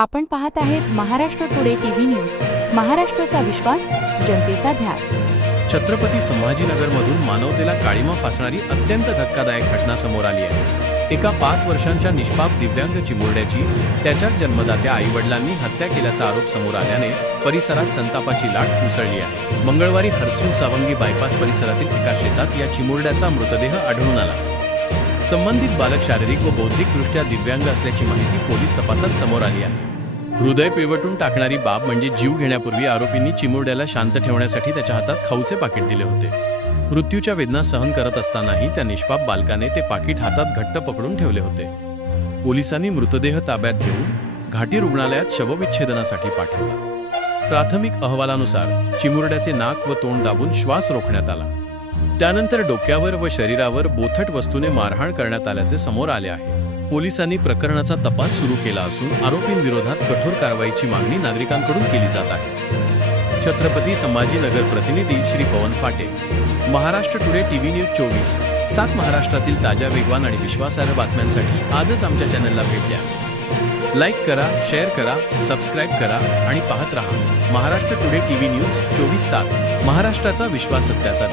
आपण पाहत आहेत महाराष्ट्र टुडे टीव्ही न्यूज. महाराष्ट्राचा विश्वास, जनतेचा ध्यास. छत्रपती संभाजीनगरमधून मानवतेला काळिमा फासणारी अत्यंत धक्कादायक घटना समोर आली आहे. एका 5 वर्षांच्या निष्पाप दिव्यांग चिमुरड्याची त्याच्याच जन्मदात्या आईवडिलांनी हत्या केल्याचा आरोप समोर आल्याने परिसरात संतापाची लाट उसळली आहे. मंगळवारी हर्सूल सावंगी बायपास परिसरातील एका शेतात या चिमुरड्याचा मृतदेह आढळून आला. संबंधित बालक शारीरिक व बौद्धिकदृष्ट्या दिव्यांग असल्याची माहिती पोलीस तपासात समोर आली आहे. हृदय पिळवटून टाकणारी बाब म्हणजे जीव घेण्यापूर्वी आरोपींनी चिमुरड्याला शांत ठेवण्यासाठी त्याच्या हातात खाऊचे पाकीट दिले होते. मृत्यूच्या वेदना सहन करत असतानाही त्या निष्पाप बालकाने ते पाकीट हातात घट्ट पकडून ठेवले होते. पोलिसांनी मृतदेह ताब्यात घेऊन घाटी रुग्णालयात शवविच्छेदनासाठी पाठवला. प्राथमिक अहवालानुसार चिमुरड्याचे नाक व तोंड दाबून श्वास रोखण्यात आला. त्यानंतर डोक्यावर व शरीरावर बोथट वस्तूने मारहाण करण्यात आल्याचे समोर आले आहे. पोलिसांनी प्रकरणाचा तपास सुरू केला असून आरोपींविरोधात कठोर कारवाईची मागणी नागरिकांकडून केली जात आहे. छत्रपती संभाजीनगर प्रतिनिधी श्री पवन फाटे, महाराष्ट्र टुडे टीव्ही न्यूज 24/7. महाराष्ट्रातील ताज्या, वेगवान आणि विश्वासार्ह बातम्यांसाठी आजच आमच्या चॅनलला भेट द्या. लाईक करा, शेअर करा, सबस्क्राईब करा आणि पाहत रहा महाराष्ट्र टुडे टीव्ही न्यूज 24/7. महाराष्ट्राचा विश्वास, सत्याचा.